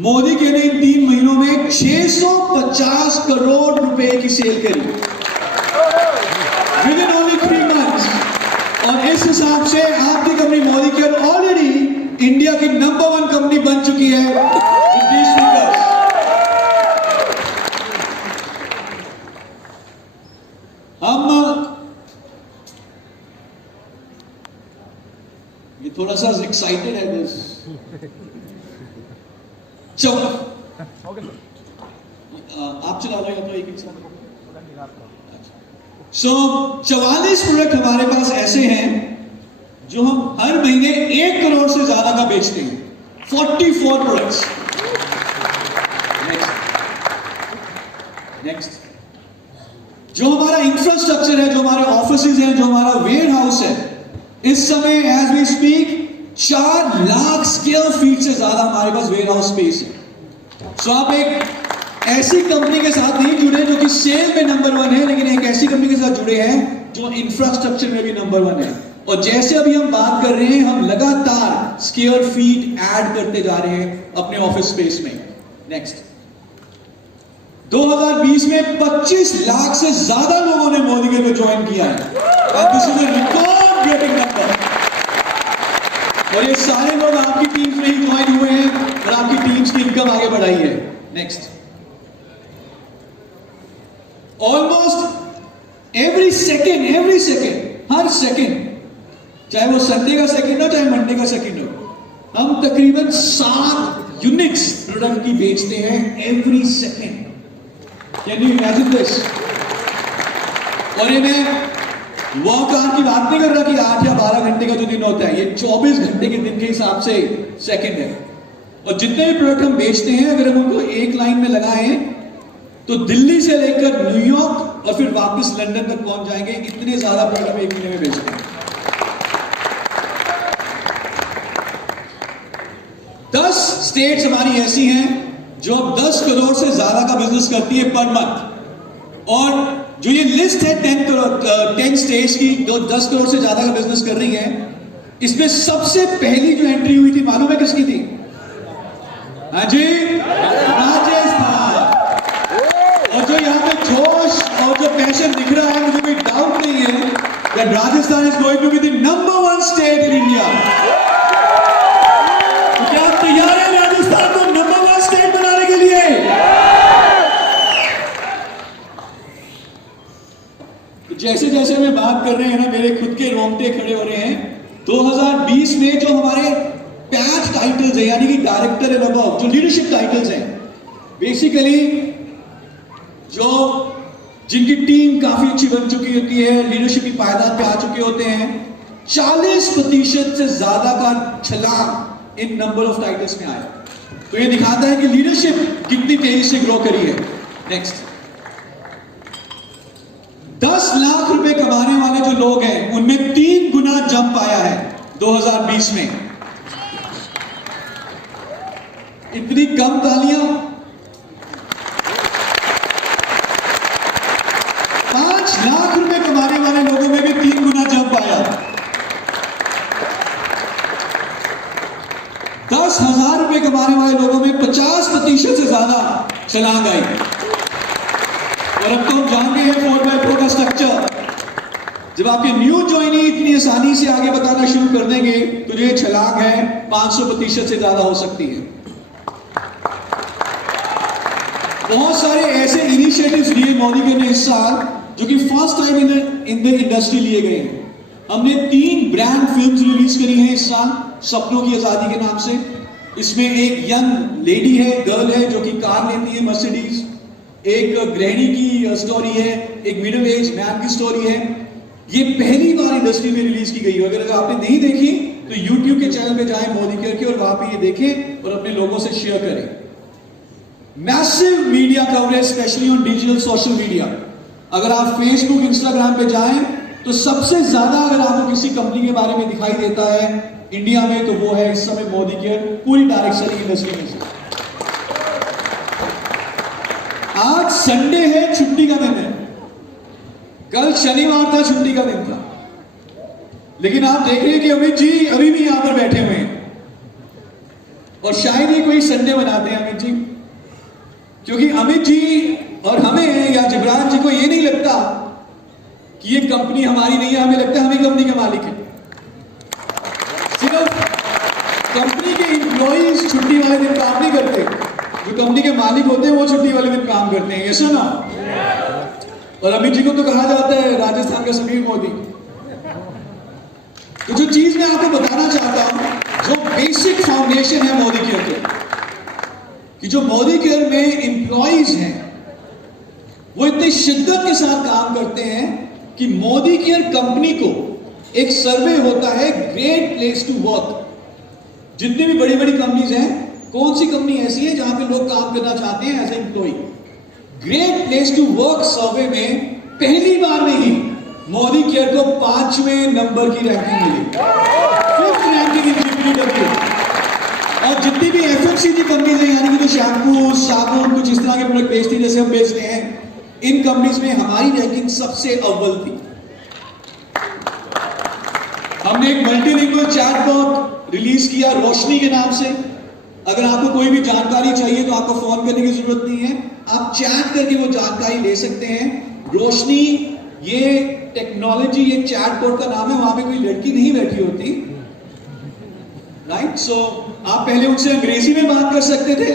मोदी के ने इन 3 महीनों में 650 करोड़ रुपए की सेल करी विद इन ओनली 3 मंथ्स। और इस हिसाब से आपकी company Modi care already India की नंबर 1 कंपनी बन चुकी है विद दीस फिगर्स। हम ये थोड़ा सा एक्साइटेड है दिस। आप चला लो या तो एक सो 44 प्रोडक्ट हमारे पास ऐसे हैं जो हम हर महीने 1 करोड़ से ज्यादा का बेचते हैं। 44 प्रोडक्ट्स। नेक्स्ट जो हमारा इंफ्रास्ट्रक्चर है, जो हमारे ऑफिसेज हैं, जो हमारा वेयर हाउस है, इस समय as we speak 4 lakh square feet से ज्यादा हमारे पास वेयर हाउस स्पेस है। सो आप एक ऐसी कंपनी के साथ नहीं जुड़े जो कि सेल में नंबर 1 है, लेकिन एक ऐसी कंपनी के साथ जुड़े हैं जो इंफ्रास्ट्रक्चर में भी नंबर 1 है। और जैसे अभी हम बात कर रहे हैं, हम लगातार स्क्वायर फीट ऐड करते जा रहे हैं अपने ऑफिस स्पेस में। नेक्स्ट 2020 में 25 लाख से ज्यादा लोगों ने मोदी केयर को ज्वाइन किया है। This is a record breaking number. और ये सारे लोग आपकी टीम्स में ही ज्वाइन हुए हैं और आपकी टीम्स की इनकम आगे बढ़ाई है। नेक्स्ट ऑलमोस्ट एवरी सेकेंड, हर सेकेंड, चाहे वो संडे का सेकेंड हो, चाहे मंडे का सेकेंड हो, हम तकरीबन 7 यूनिट्स प्रोडक्ट की बेचते हैं every second. Can you imagine this? और ये मैं वर्क आवर की बात नहीं कर रहा कि 8 या 12 घंटे का जो दिन होता है, ये 24 घंटे के दिन के हिसाब से सेकंड है। और जितने भी प्रोडक्ट हम बेचते हैं, अगर हम उनको एक लाइन में लगाएं तो दिल्ली से लेकर न्यूयॉर्क और फिर वापस लंदन तक पहुंच जाएंगे। इतने ज्यादा प्रोडक्ट हम एक महीने में बेचते हैं। 10 स्टेट्स हमारी ऐसी हैं जो 10 करोड़ से ज्यादा का बिजनेस करती है पर मंथ। और जो ये लिस्ट है 10 स्टेट्स की जो 10 करोड़ से ज्यादा का बिजनेस कर रही है, इसमें सबसे पहली जो एंट्री हुई थी मालूम है किसकी थी? हाँ जी, राजस्थान। और जो यहाँ पे जोश और जो पैशन दिख रहा है, मुझे कोई डाउट नहीं है that Rajasthan is going to be the number 1 state in India. तो क्या आप तैयार हैं राजस्थान को नंबर 1 स्टेट बनाने के लिए? तो जैसे जैसे हमें बात कर रहे हैं ना, मेरे खुद के रोंगटे खड़े हो रहे हैं। 2020 में जो हमारे 5 टाइटल्स है, यानी कि डायरेक्टर एंड अबव, जो लीडरशिप टाइटल्स हैं, बेसिकली जो जिनकी टीम काफी अच्छी बन चुकी होती है, लीडरशिप की पायदान पे आ चुके होते हैं, 40% से ज्यादा का छलांग इन नंबर ऑफ टाइटल्स में आया। तो ये दिखाता है कि लीडरशिप कितनी तेजी से ग्रो करी है। नेक्स्ट, 10 लाख रुपए कमाने वाले जो लोग हैं, उनमें 3 गुना जंप आया है 2020 में। इतनी कम तालियां। 5 लाख रुपए कमाने वाले लोगों में भी 3 गुना जंप आया। 10,000 रुपए कमाने वाले लोगों में 50% से ज्यादा छलांग आई। और अब तो हम जान गए हैं 4x4 का स्ट्रक्चर। जब आपके न्यू ज्वाइनी इतनी आसानी से आगे बताना शुरू कर देंगे, तो जो छलांग है 500% से ज्यादा हो सकती है। बहुत सारे ऐसे इनिशिएटिव्स लिए मोदी के ने इस साल, जो कि first time in the industry लिए गए हैं। हमने 3 ब्रांड फिल्म्स रिलीज करी हैं इस साल, सपनों की आजादी के नाम से। इसमें एक यंग लेडी है, गर्ल है, जो कि कार लेती है मर्सिडीज। एक गृहिणी की स्टोरी है, एक मिडिल एज मैन की स्टोरी है। ये पहली बार इंडस्ट्री में रिलीज की गई है। अगर आपने नहीं देखी तो यूट्यूब के चैनल पे जाएं मोदी केयर के, और वहां पे ये देखें और अपने लोगों से शेयर करें। Massive media coverage, specially on digital social media. अगर आप फेसबुक, इंस्टाग्राम पे जाएं तो सबसे ज्यादा अगर आपको किसी कंपनी के बारे में दिखाई देता है इंडिया में, तो वो है इस समय मोदी केयर, पूरी डायरेक्ट सेलिंग इंडस्ट्री में से। आज संडे है, छुट्टी का दिन है। कल शनिवार था, छुट्टी का दिन था। लेकिन आप देख रहे हैं कि अमित जी अभी भी यहां पर बैठे हुए हैं, और शायद ही कोई संडे बनाते हैं अमित जी, क्योंकि अमित जी और हमें या जिब्रान जी को ये नहीं लगता कि ये कंपनी हमारी नहीं है। हमें लगता है हम ही कंपनी के मालिक हैं। सिर्फ कंपनी के एम्प्लॉइज छुट्टी वाले दिन काम नहीं करते, जो कंपनी के मालिक होते हैं वो छुट्टी वाले दिन काम करते हैं। ये सुना? और अमित जी को तो कहा जाता है राजस्थान का समीर मोदी। तो जो चीज मैं आपको बताना चाहता हूं, जो बेसिक फाउंडेशन है मोदी केयर के, कि जो मोदी केयर में एम्प्लॉइज हैं वो इतनी शिद्दत के साथ काम करते हैं कि मोदी केयर कंपनी को एक सर्वे होता है, ग्रेट प्लेस टू वर्क। जितनी भी बड़ी बड़ी कंपनीज हैं, कौन सी कंपनी ऐसी है जहां पे लोग काम करना चाहते हैं as a employee? Great place to work survey में पहली बार में ही मोदी केयर को 5वें नंबर की रैंकिंग मिली, 5th रैंकिंग इन GPTW। और जितनी भी FMCG कंपनीज हैं, यानी कि जो शैम्पू, साबुन, कुछ इस तरह के प्रोडक्ट बेचती है जैसे हम बेचते हैं, इन कंपनीज में हमारी रैंकिंग सबसे अव्वल थी। हमने एक मल्टीलिंगुअल चैटबॉट रिलीज किया रोशनी के नाम से। अगर आपको कोई भी जानकारी चाहिए तो आपको फोन करने की जरूरत नहीं है, आप चैट करके वो जानकारी ले सकते हैं। रोशनी ये टेक्नोलॉजी, ये चैटबॉट का नाम है। वहां पे कोई लड़की नहीं बैठी होती, राइट? सो आप पहले उनसे अंग्रेजी में बात कर सकते थे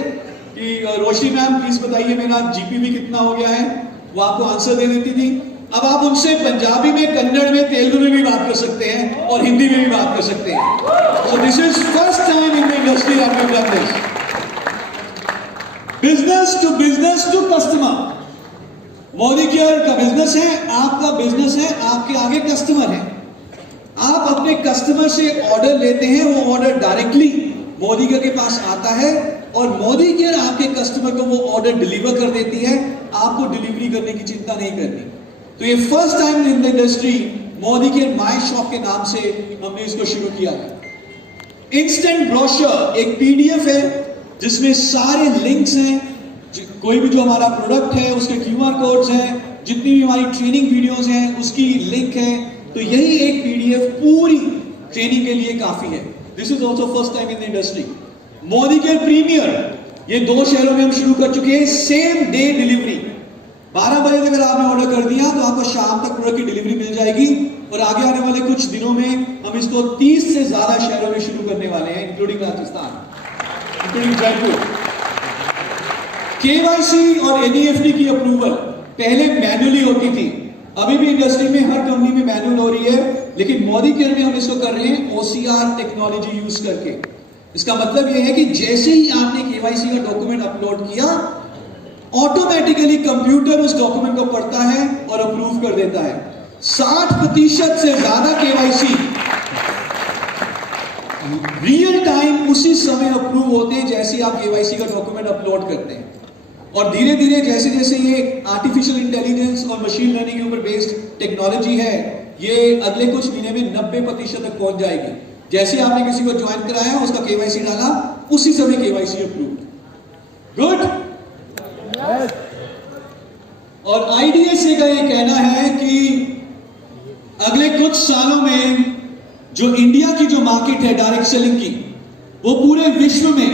कि रोशनी मैम प्लीज बताइए मेरा GPV कितना हो गया है, वो आपको आंसर दे देती थी। अब आप उनसे पंजाबी में, कन्नड़ में, तेलुगु में भी बात कर सकते हैं और हिंदी में भी बात कर सकते हैं। So this is first time in the industry that we done this. Business to customer. Modi care का बिजनेस है, आपका बिजनेस है, आपके आगे कस्टमर है। आप अपने कस्टमर से ऑर्डर लेते हैं, वो ऑर्डर डायरेक्टली मोदी केयर के पास आता है और मोदी केयर आपके कस्टमर को वो ऑर्डर डिलीवर कर देती है। आपको डिलीवरी करने की चिंता नहीं करनी। तो ये first time in the industry Modi care my shop के नाम से हमने इसको शुरू किया है। इंस्टेंट ब्रोशर एक पीडीएफ है जिसमें सारे लिंक्स हैं, कोई भी जो हमारा प्रोडक्ट है उसके क्यूआर कोड्स हैं, जितनी भी हमारी ट्रेनिंग वीडियोस हैं उसकी लिंक है। तो यही एक पीडीएफ पूरी ट्रेनिंग के लिए काफी है। This is also first time in the industry. Modi care premier ये 2 शहरों में हम शुरू कर चुके हैं। सेम डे डिलीवरी, 12 बजे तक अगर आपने ऑर्डर कर दिया तो आपको शाम तक प्रोडक्ट की डिलीवरी मिल जाएगी। और आगे आने वाले कुछ दिनों में हम इसको 30 से ज्यादा शहरों में शुरू करने वाले हैं, including Rajasthan, including Jaipur. KYC और एनईएफटी की अप्रूवल पहले मैन्युअली होती थी, अभी भी इंडस्ट्री में हर कंपनी में मैन्युअल हो रही है, लेकिन मोदी केयर में हम इसको कर रहे हैं ओसीआर टेक्नोलॉजी यूज करके। इसका मतलब यह है कि जैसे ही आपने केवाईसी का डॉक्यूमेंट अपलोड किया, ऑटोमेटिकली कंप्यूटर उस डॉक्यूमेंट को पढ़ता है और अप्रूव कर देता है। 60% से ज्यादा केवाईसी रियल टाइम उसी समय अप्रूव होते हैं जैसे आप केवाईसी का डॉक्यूमेंट अपलोड करते हैं। और धीरे धीरे जैसे जैसे ये आर्टिफिशियल इंटेलिजेंस और मशीन लर्निंग के ऊपर बेस्ड टेक्नोलॉजी है, ये अगले कुछ महीने में 90% तक पहुंच जाएगी। जैसे आपने किसी को ज्वाइन कराया, उसका केवाईसी डाला, उसी समय केवाईसी अप्रूव। गुड। और आईडीएसए का ये कहना है कि अगले कुछ सालों में जो इंडिया की जो मार्केट है डायरेक्ट सेलिंग की, वो पूरे विश्व में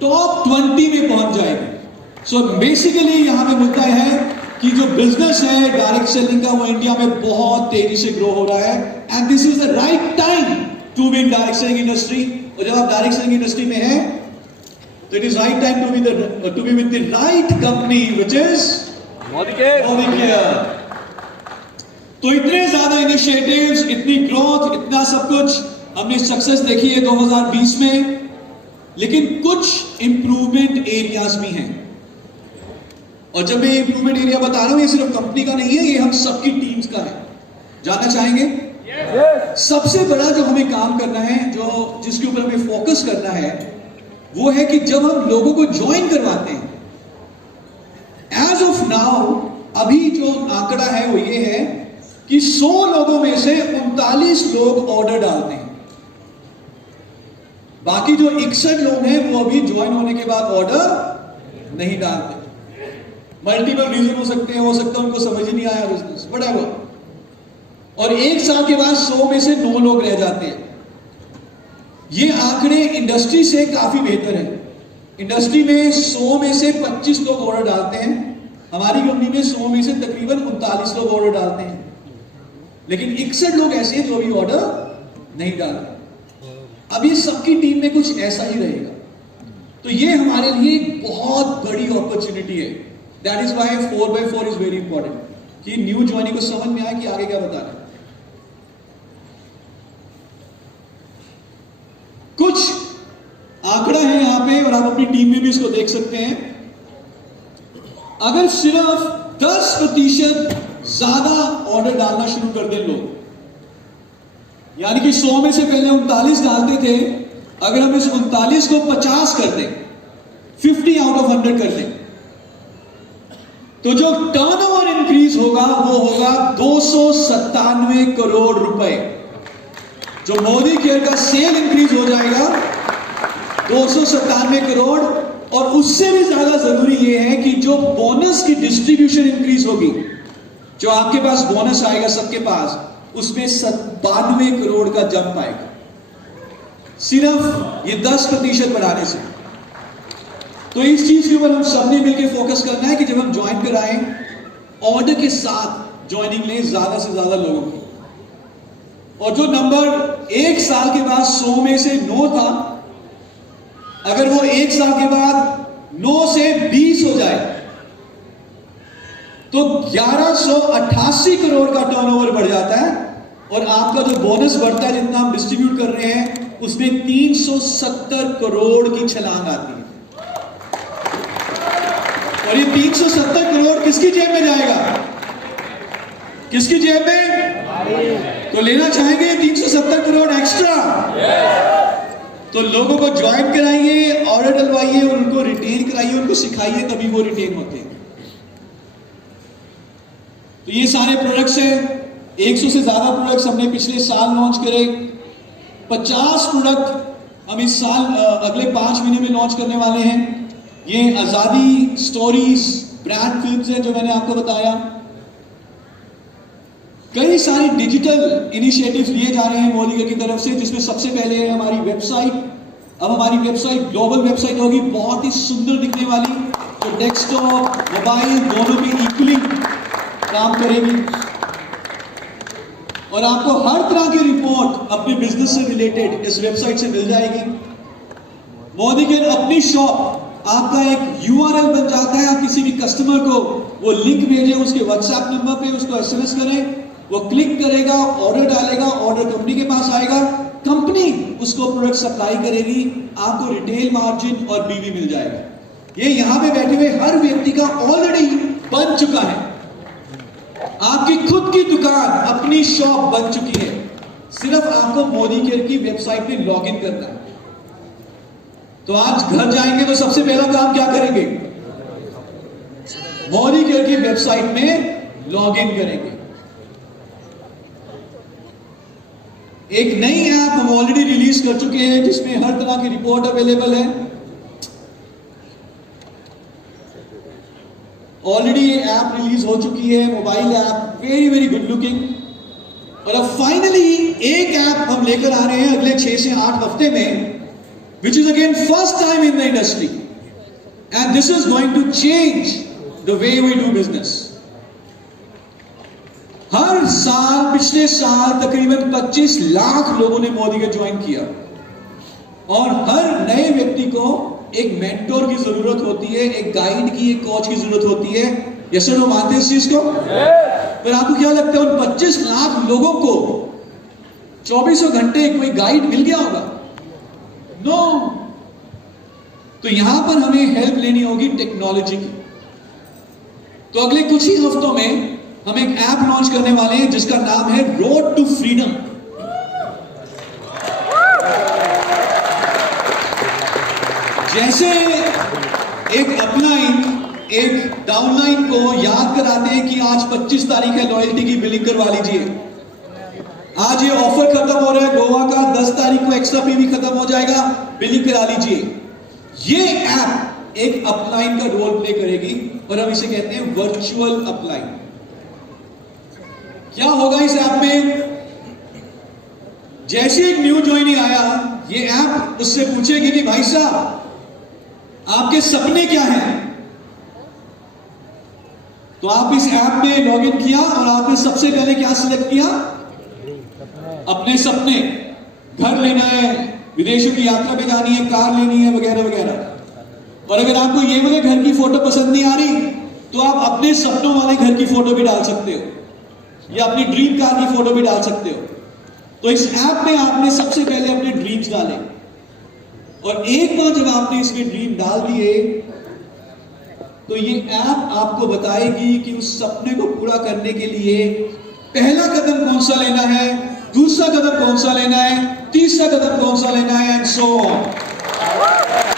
टॉप 20 में पहुंच जाएगी। सो बेसिकली यहां पे मुद्दा है कि जो बिजनेस है डायरेक्ट सेलिंग का, वो इंडिया में बहुत तेजी से ग्रो हो रहा है। And this is the right time to be in direct selling industry. और जब आप डायरेक्ट सेलिंग इंडस्ट्री में हैं, तो it is right time to be with the right company, which is Modi care. तो इतने ज्यादा इनिशिएटिव्स, इतनी ग्रोथ, इतना सब कुछ हमने सक्सेस देखी है 2020 में, लेकिन कुछ इंप्रूवमेंट एरियाज भी हैं। और जब मैं इंप्रूवमेंट एरिया बता रहा हूं, ये सिर्फ कंपनी का नहीं है, ये हम सबकी टीम्स का है। जानना चाहेंगे? सबसे बड़ा जो हमें काम करना है, जो जिसके ऊपर हमें फोकस करना है, वो है कि जब हम लोगों को ज्वाइन करवाते हैं, एज ऑफ नाउ अभी जो आंकड़ा है वो ये है कि 100 लोगों में से 39 लोग ऑर्डर डालते हैं। बाकी जो 61 लोग हैं वो अभी ज्वाइन होने के बाद ऑर्डर नहीं डालते। मल्टीपल रीजन हो सकते हैं, हो सकता है उनको समझ ही नहीं आया बिजनेस, व्हाटएवर। और 1 साल के बाद 100 में से 9 लोग रह जाते हैं। ये आंकड़े इंडस्ट्री से काफी बेहतर है। इंडस्ट्री में 100 में से 25 लोग ऑर्डर डालते हैं, हमारी कंपनी में 100 में से तकरीबन 39 लोग ऑर्डर डालते हैं, लेकिन 61 लोग ऐसे हैं जो अभी ऑर्डर नहीं डालते। अब ये सबकी टीम में कुछ ऐसा ही रहेगा। तो ये हमारे लिए बहुत बड़ी अपॉर्चुनिटी है। That is why 4x4 is very important, कि न्यू ज्वाइनिंग को समझ में आए कि आगे क्या बताना है। कुछ आंकड़ा है यहां पे, और आप अपनी टीम में भी इसको देख सकते हैं। अगर सिर्फ 10% ज्यादा ऑर्डर डालना शुरू कर दें लोग, यानी कि 100 में से पहले 39 डालते थे, अगर हम इस 39 को 50 कर दें, 50 आउट ऑफ 100 कर दें, तो जो टर्नओवर इंक्रीज होगा वो होगा 297 करोड़ रुपए। जो मोदी केयर का सेल इंक्रीज हो जाएगा 297 करोड़। और उससे भी ज्यादा जरूरी ये है कि जो बोनस की डिस्ट्रीब्यूशन इंक्रीज होगी, जो आपके पास बोनस आएगा सबके पास, उसमें 92 करोड़ का जंप आएगा, सिर्फ ये 10% बढ़ाने से। तो इस चीज के ऊपर हम सबने मिलकर फोकस करना है कि जब हम ज्वाइन कराएं, ऑर्डर के साथ ज्वाइनिंग लें ज्यादा से ज्यादा लोगों की। और जो नंबर 1 साल के बाद 100 में से 9 था, अगर वो 1 साल के बाद 9 से 20 हो जाए, तो 1188 करोड़ का टर्नओवर बढ़ जाता है। और आपका जो बोनस बढ़ता है, जितना हम डिस्ट्रीब्यूट कर रहे हैं, उसमें 370 करोड़ की छलांग आती है। और ये 370 करोड़ किसकी जेब में जाएगा? किसकी जेब में? तो लेना चाहेंगे 370 करोड़ एक्स्ट्रा? तो लोगों को ज्वाइन कराइए, ऑर्डर डलवाइए, उनको रिटेन कराइए, उनको सिखाइए, तभी वो रिटेन होते हैं। तो ये सारे प्रोडक्ट्स हैं। 100 से ज्यादा प्रोडक्ट्स हमने पिछले साल लॉन्च करे। 50 प्रोडक्ट हम इस साल अगले 5 महीने में लॉन्च करने वाले हैं। ये आजादी स्टोरीज ब्रांड फिल्म्स है जो मैंने आपको बताया। कई सारी डिजिटल इनिशिएटिव्स लिए जा रहे हैं मोदी की तरफ से, जिसमें सबसे पहले है हमारी वेबसाइट। अब हमारी वेबसाइट ग्लोबल वेबसाइट होगी, बहुत ही सुंदर दिखने वाली, जो डेस्कटॉप मोबाइल दोनों में इक्वली काम करेगी। और आपको हर तरह की रिपोर्ट अपने बिजनेस से रिलेटेड इस वेबसाइट से मिल जाएगी। मोदी के अपनी शॉप आपका एक यूआरएल बन जाता है। आप किसी भी कस्टमर को वो लिंक भेजें उसके व्हाट्सएप नंबर पे, उसको एसएमएस करें, वो क्लिक करेगा, ऑर्डर डालेगा, ऑर्डर कंपनी के पास आएगा, कंपनी उसको प्रोडक्ट सप्लाई करेगी, आपको रिटेल मार्जिन और बीवी मिल जाएगा। ये यहां पे बैठे हुए हर व्यक्ति का ऑलरेडी बन चुका है। आपकी खुद की दुकान, अपनी शॉप बन चुकी है। सिर्फ आपको मोदी केयर की वेबसाइट पे लॉग इन करना है। तो आज घर जाएंगे तो सबसे पहला काम क्या करेंगे? मोदी केयर की वेबसाइट में लॉग इन करेंगे। एक नई ऐप हम ऑलरेडी रिलीज कर चुके हैं जिसमें हर तरह की रिपोर्ट अवेलेबल है। ऑलरेडी ये ऐप रिलीज हो चुकी है, mobile app, very very good looking. और अब फाइनली एक ऐप हम लेकर आ रहे हैं अगले 6 से 8 हफ्ते में, which is again first time in the industry, and this is going to change the way we do business. हर साल, पिछले साल तकरीबन 25 लाख लोगों ने मोदी के ज्वाइन किया, और हर नए व्यक्ति को एक मेंटोर की जरूरत होती है, एक गाइड की, एक कोच की जरूरत होती है। यस सर, वो मानते हैं इस चीज को? पर आपको क्या लगता है उन 25 लाख लोगों को 24 घंटे कोई गाइड मिल गया होगा? नो। तो यहां पर हमें हेल्प लेनी होगी टेक्नोलॉजी की। तो अगले कुछ ही हफ्तों में हम एक ऐप लॉन्च करने वाले हैं जिसका नाम है रोड टू फ्रीडम। जैसे एक अपलाइन एक डाउनलाइन को याद कराते हैं कि आज 25 तारीख है, लॉयल्टी की बिलिंग करवा लीजिए, आज ये ऑफर खत्म हो रहा है गोवा का, 10 तारीख को एक्स्ट्रा पीवी खत्म हो जाएगा, बिलिंग करा लीजिए। ये ऐप एक अपलाइन का रोल प्ले करेगी और हम इसे कहते हैं वर्चुअल अपलाइन। क्या होगा इस ऐप में? जैसे एक न्यू ज्वाइनी आया, ये ऐप उससे पूछेगी कि भाई साहब आपके सपने क्या हैं? तो आप इस ऐप में लॉग इन किया और आपने सबसे पहले क्या सिलेक्ट किया? अपने सपने। घर लेना है, विदेशों की यात्रा पे जानी है, कार लेनी है, वगैरह वगैरह। और अगर आपको ये वाले घर की फोटो पसंद नहीं आ रही तो आप अपने सपनों वाले घर की फोटो भी डाल सकते हो, या अपनी ड्रीम कार की फोटो भी डाल सकते हो। तो इस ऐप में आपने सबसे पहले अपने ड्रीम्स डाले, और एक बार जब आपने इसमें ड्रीम डाल दिए तो ये ऐप आपको बताएगी कि उस सपने को पूरा करने के लिए पहला कदम कौन सा लेना है, दूसरा कदम कौन सा लेना है, तीसरा कदम कौन सा लेना है, एंड सो ऑन।